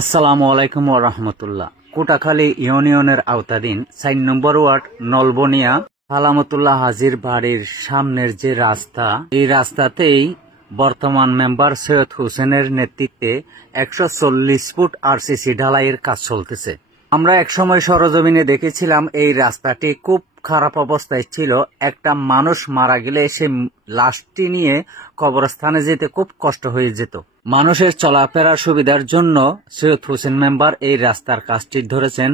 আসসালামু আলাইকুম ওয়া রাহমাতুল্লাহ। কোটাখালী ইউনিয়নের আওতাধীন ৪ নম্বর ওয়ার্ড নলবনিয়া সালামতুল্লাহ হাজির বাড়ির সামনের যে রাস্তা, এই রাস্তাতেই বর্তমান মেম্বার সৈয়দ হোসেনের নেতৃত্বে ১৪০ ফুট আরসিসি ঢালাইয়ের কাজ চলতেছে। আমরা একসময় সরজমিনে দেখেছিলাম এই রাস্তাটি খুব খারাপ অবস্থায় ছিল। একটা মানুষ মারা গেলে সে লাশটি নিয়ে কবরস্থানে যেতে খুব কষ্ট হয়ে যেত। মানুষের চলাফেরার সুবিধার জন্য সৈয়দ হোসেন মেম্বার এই রাস্তার কাজটি ধরেছেন।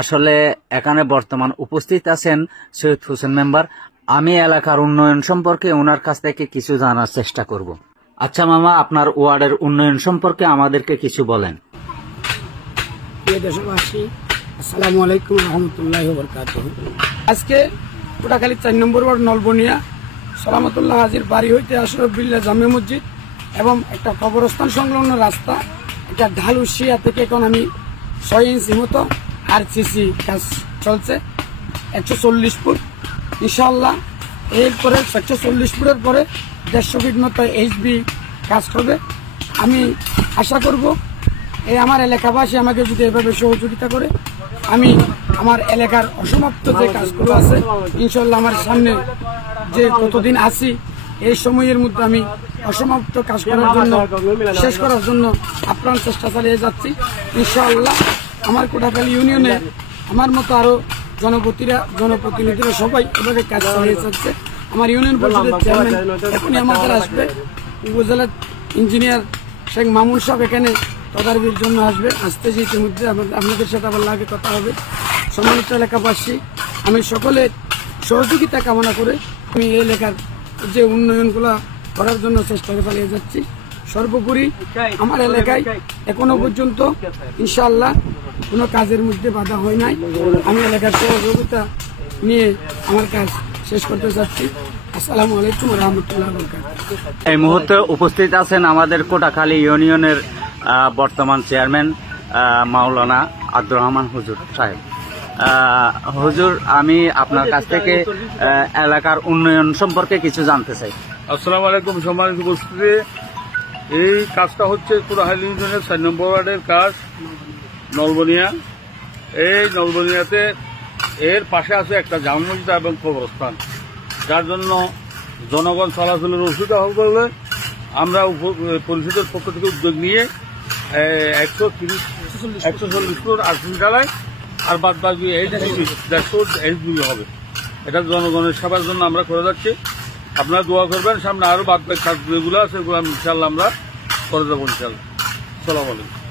আসলে এখানে বর্তমান উপস্থিত আছেন সৈয়দ হোসেন মেম্বার। আমি এলাকার উন্নয়ন সম্পর্কে ওনার কাছ থেকে কিছু জানার চেষ্টা করব। আচ্ছা মামা, আপনার ওয়ার্ডের উন্নয়ন সম্পর্কে আমাদেরকে কিছু বলেন। দেশবাসী, আসসালামু আলাইকুম রহমতুল্লাহ বরকাতুহু। আজকে কোটাখালী ৪ নম্বর ওয়ার্ড নলবনিয়া সালামতুল্লাহ হাজির বাড়ি হইতে আশরাফ বিল্লাহ জামে মসজিদ এবং একটা কবরস্থান সংলগ্ন রাস্তা, একটা ঢালু শিয়া থেকে এখন আমি ৬ ইঞ্চি মতো আরসিসি কাজ চলছে ১৪০ ফুট। ইনশাআল্লাহ এরপরে ১৪০ ফুটের পরে ১৫০ ফিট মতো এইচবি কাজ হবে। আমি আশা করব এই আমার এলাকাবাসী আমাকে যদি এভাবে সহযোগিতা করে, আমি আমার এলাকার অসমাপ্ত যে কাজগুলো আছে ইনশাল্লাহ আমার সামনে যে কতদিন আছি এই সময়ের মধ্যে আমি অসমাপ্ত কাজ করার জন্য, শেষ করার জন্য আপ্রাণ চেষ্টা চালিয়ে যাচ্ছি। ইনশাআল্লাহ আমার কোটাখালী ইউনিয়নে আমার মতো আরো জনপ্রতিনিধিরা সবাই এভাবে কাজ চালিয়ে যাচ্ছে। আমার ইউনিয়ন পরিষদের চেয়ারম্যান এখনই আমাদের আসবে, উপজেলার ইঞ্জিনিয়ার শেখ মামুন সাহেব এখানে তদারকির জন্য আসবে। আসতেছি ইতিমধ্যে আপনাদের সাথে আবার লাগে কথা হবে। সম্মানিত এলাকাবাসী, আমি সকলের সহযোগিতা কামনা করে আমি এই এলাকার যে উন্নয়নগুলো করার জন্য চেষ্টা চালিয়ে যাচ্ছি। সর্বোপরি আমার এলাকায় এখনো পর্যন্ত ইনশাআল্লাহ কোনো কাজের মধ্যে বাধা হয় নাই। আমি এলাকার সহযোগিতা নিয়ে আমার কাজ শেষ করতে চাচ্ছি। আসসালামু আলাইকুম ওয়া রাহমাতুল্লাহি ওয়া বারাকাতুহু। এই মুহূর্তে উপস্থিত আছেন আমাদের কোটাখালী ইউনিয়নের বর্তমান চেয়ারম্যান মাওলানা আব্দুর রহমান হুজুর সাহেব। হুজুর, আমি আপনার কাছ থেকে এলাকার উন্নয়ন সম্পর্কে কিছু জানতে চাই। আসসালামু আলাইকুম। সম্মানিত উপস্থিতি, এই কাজটা হচ্ছে কোটাখালী ইউনিয়নের ৪ নম্বর ওয়ার্ডের কাজ নলবনিয়া। এই নলবনিয়াতে এর পাশে আছে একটা জামে মসজিদ এবং কবরস্থান, যার জন্য জনগণ চলাচলের অসুবিধা হবে। আমরা পরিষদের পক্ষ থেকে উদ্যোগ নিয়ে ১৪০ ফুট আরসিসি ঢালাই আর বাদ বাকি ১৫০ এইচবি হবে। এটা জনগণের সেবার জন্য আমরা করে যাচ্ছি। আপনারা দোয়া করবেন, সামনে আরো বাদ বাকি কাজগুলো আছে সেগুলো ইনশাল্লাহ আমরা করে যাবো ইনশাল্লাহ। আসসালামু আলাইকুম।